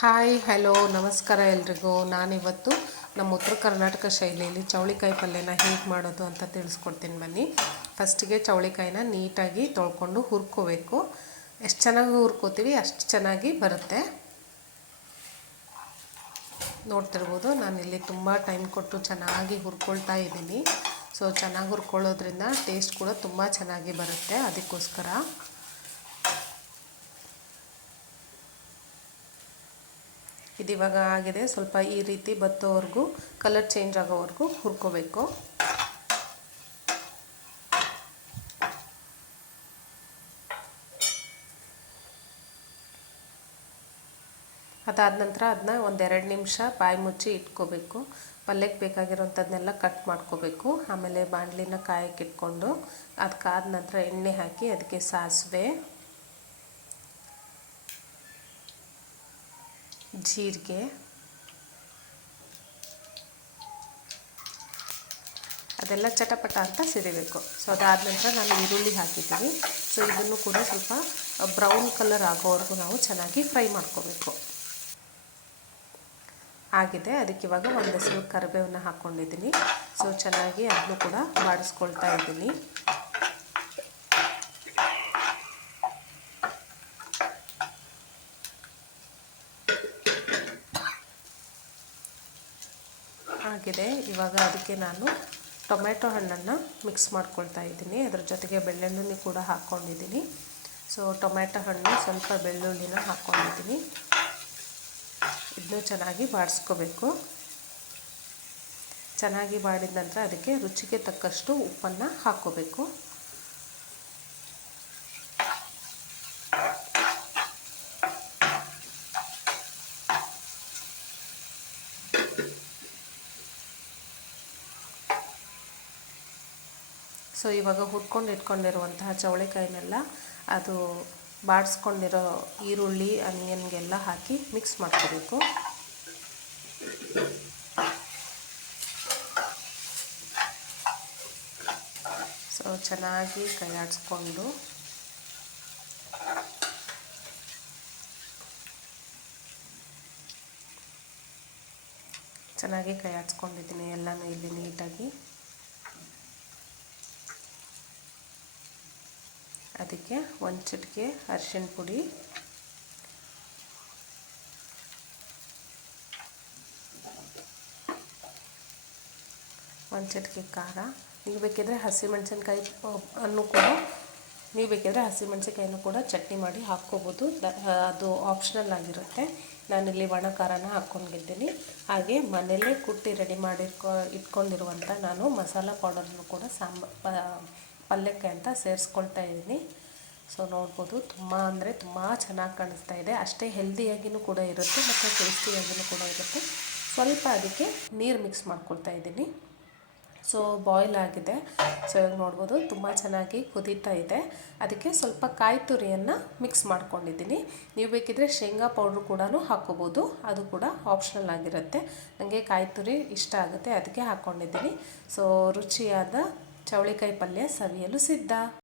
Hi hello ನಮಸ್ಕಾರ ಎಲ್ರಿಗೂ. ನಾನಿವತ್ತು ನಮ್ಮ ಉತ್ತರ ಕರ್ನಾಟಕ ಶೈಲಿಯಲ್ಲಿ ಚೌಳಿಕಾಯಿ ಪಲ್ಯನ ಹೇಗೆ ಮಾಡೋದು ಅಂತ ತಿಳಿಸ್ಕೊಡ್ತೀನಿ ಬನ್ನಿ. ಫಸ್ಟಿಗೆ ಚೌಳಿಕಾಯಿನ ನೀಟಾಗಿ ತೊಳ್ಕೊಂಡು ಹುರ್ಕೋಬೇಕು. ಎಷ್ಟು ಚೆನ್ನಾಗಿ ಹುರ್ಕೋತೀವಿ ಅಷ್ಟು ಚೆನ್ನಾಗಿ ಬರುತ್ತೆ. ನೋಡ್ತಿರ್ಬೋದು ನಾನಿಲ್ಲಿ ತುಂಬ ಟೈಮ್ ಕೊಟ್ಟು ಚೆನ್ನಾಗಿ ಹುರ್ಕೊಳ್ತಾ ಇದ್ದೀನಿ. ಸೊ ಚೆನ್ನಾಗಿ ಹುರ್ಕೊಳ್ಳೋದ್ರಿಂದ ಟೇಸ್ಟ್ ಕೂಡ ತುಂಬ ಚೆನ್ನಾಗಿ ಬರುತ್ತೆ. ಅದಕ್ಕೋಸ್ಕರ ಇದಿವಾಗ ಆಗಿದೆ. ಸ್ವಲ್ಪ ಈ ರೀತಿ ಬತ್ತೋವರೆಗೂ ಕಲರ್ ಚೇಂಜ್ ಆಗೋವರೆಗೂ ಹುರ್ಕೋಬೇಕು. ಅದಾದ ನಂತರ ಅದನ್ನ ಒಂದೆರಡು ನಿಮಿಷ ಬಾಯಿ ಮುಚ್ಚಿ ಇಟ್ಕೋಬೇಕು. ಪಲ್ಯಕ್ಕೆ ಬೇಕಾಗಿರೋಂಥದ್ದನ್ನೆಲ್ಲ ಕಟ್ ಮಾಡ್ಕೋಬೇಕು. ಆಮೇಲೆ ಬಾಣಲಿನ ಕಾಯಕ್ಕೆ ಇಟ್ಕೊಂಡು ಅದಕ್ಕಾದ ನಂತರ ಎಣ್ಣೆ ಹಾಕಿ ಅದಕ್ಕೆ ಸಾಸಿವೆ, ಜೀರಿಗೆ, ಅದೆಲ್ಲ ಚಟಪಟ ಅಂತ ಸಿಡಿಬೇಕು. ಸೊ ಅದಾದ ನಂತರ ನಾನು ಈರುಳ್ಳಿ ಹಾಕಿದ್ದೀನಿ. ಸೊ ಇದನ್ನು ಕೂಡ ಸ್ವಲ್ಪ ಬ್ರೌನ್ ಕಲರ್ ಆಗೋವರೆಗೂ ನಾವು ಚೆನ್ನಾಗಿ ಫ್ರೈ ಮಾಡ್ಕೋಬೇಕು. ಆಗಿದೆ. ಅದಕ್ಕೆ ಇವಾಗ ಒಂದು ಹೆಸರು ಕರಿಬೇವನ್ನ ಹಾಕ್ಕೊಂಡಿದ್ದೀನಿ. ಸೊ ಚೆನ್ನಾಗಿ ಅದನ್ನು ಕೂಡ ಬಾಡಿಸ್ಕೊಳ್ತಾ ಇದ್ದೀನಿ. ಆಗಿದೆ. ಇವಾಗ ಅದಕ್ಕೆ ನಾನು ಟೊಮೆಟೊ ಹಣ್ಣನ್ನು ಮಿಕ್ಸ್ ಮಾಡ್ಕೊಳ್ತಾ ಇದ್ದೀನಿ. ಅದ್ರ ಜೊತೆಗೆ ಬೆಳ್ಳುಳ್ಳಿ ಕೂಡ ಹಾಕ್ಕೊಂಡಿದ್ದೀನಿ. ಸೊ ಟೊಮೆಟೊ ಹಣ್ಣು, ಸ್ವಲ್ಪ ಬೆಳ್ಳುಳ್ಳಿನ ಹಾಕ್ಕೊಂಡಿದ್ದೀನಿ. ಇದನ್ನು ಚೆನ್ನಾಗಿ ಬಾಡಿಸ್ಕೋಬೇಕು. ಚೆನ್ನಾಗಿ ಬಾಡಿದ ನಂತರ ಅದಕ್ಕೆ ರುಚಿಗೆ ತಕ್ಕಷ್ಟು ಉಪ್ಪನ್ನು ಹಾಕ್ಕೋಬೇಕು. ಸೊ ಇವಾಗ ಹುರ್ಕೊಂಡು ಇಟ್ಕೊಂಡಿರುವಂತಹ ಚೌಳಿಕಾಯಿನೆಲ್ಲ ಅದು ಬಾಡಿಸ್ಕೊಂಡಿರೋ ಈರುಳ್ಳಿ ಆನಿಯನ್ಗೆಲ್ಲ ಹಾಕಿ ಮಿಕ್ಸ್ ಮಾಡ್ಕೋಬೇಕು. ಸೊ ಚೆನ್ನಾಗಿ ಕೈ ಆಡಿಸ್ಕೊಂಡು ಚೆನ್ನಾಗಿ ಕೈ ಆಡಿಸ್ಕೊಂಡಿದ್ದೀನಿ ಎಲ್ಲನೂ ಇಲ್ಲಿ ನೀಟಾಗಿ. ಅದಕ್ಕೆ ಒಂದು ಚಿಟಿಕೆ ಅರಿಶಿಣ ಪುಡಿ, ಒಂದು ಚಿಟಿಕೆ ಖಾರ, ನೀವು ಬೇಕಿದ್ರೆ ಹಸಿಮೆಣಸಿನ್ಕಾಯಿ ಅನ್ನು ಕೂಡ ಹಸಿಮೆಣಸಿನ್ಕಾಯಿನೂ ಕೂಡ ಚಟ್ನಿ ಮಾಡಿ ಹಾಕ್ಕೋಬೋದು. ಅದು ಆಪ್ಷನಲ್ ಆಗಿರುತ್ತೆ. ನಾನಿಲ್ಲಿ ಒಣ ಖಾರನ ಹಾಕ್ಕೊಂಡಿದ್ದೀನಿ. ಹಾಗೆ ಮನೆಯಲ್ಲೇ ಕುಟ್ಟಿ ರೆಡಿ ಮಾಡಿ ಇಟ್ಕೊಂಡಿರುವಂಥ ನಾನು ಮಸಾಲ ಪೌಡರ್ನು ಕೂಡ ಪಲ್ಯಕ್ಕೆ ಅಂತ ಸೇರಿಸ್ಕೊಳ್ತಾ ಇದ್ದೀನಿ. ಸೊ ನೋಡ್ಬೋದು, ತುಂಬ ಅಂದರೆ ತುಂಬ ಚೆನ್ನಾಗಿ ಕಾಣಿಸ್ತಾ ಇದೆ. ಅಷ್ಟೇ ಹೆಲ್ದಿಯಾಗಿಯೂ ಕೂಡ ಇರುತ್ತೆ ಮತ್ತು ಟೇಸ್ಟಿಯಾಗಿಯೂ ಕೂಡ ಇರುತ್ತೆ. ಸ್ವಲ್ಪ ಅದಕ್ಕೆ ನೀರು ಮಿಕ್ಸ್ ಮಾಡ್ಕೊಳ್ತಾ ಇದ್ದೀನಿ. ಸೊ ಬಾಯ್ಲ್ ಆಗಿದೆ. ಸೊ ಇವಾಗ ನೋಡ್ಬೋದು ತುಂಬ ಚೆನ್ನಾಗಿ ಕುದೀತಾ ಇದೆ. ಅದಕ್ಕೆ ಸ್ವಲ್ಪ ಕಾಯಿ ತುರಿಯನ್ನು ಮಿಕ್ಸ್ ಮಾಡ್ಕೊಂಡಿದ್ದೀನಿ. ನೀವು ಬೇಕಿದ್ರೆ ಶೇಂಗಾ ಪೌಡ್ರು ಕೂಡ ಹಾಕ್ಕೋಬೋದು. ಅದು ಕೂಡ ಆಪ್ಷನಲ್ ಆಗಿರುತ್ತೆ. ನನಗೆ ಕಾಯಿ ತುರಿ ಇಷ್ಟ ಆಗುತ್ತೆ, ಅದಕ್ಕೆ ಹಾಕ್ಕೊಂಡಿದ್ದೀನಿ. ಸೊ ರುಚಿಯಾದ ಚೌಳಿಕಾಯಿ ಪಲ್ಯ ಸವಿಯಲು ಸಿದ್ಧ.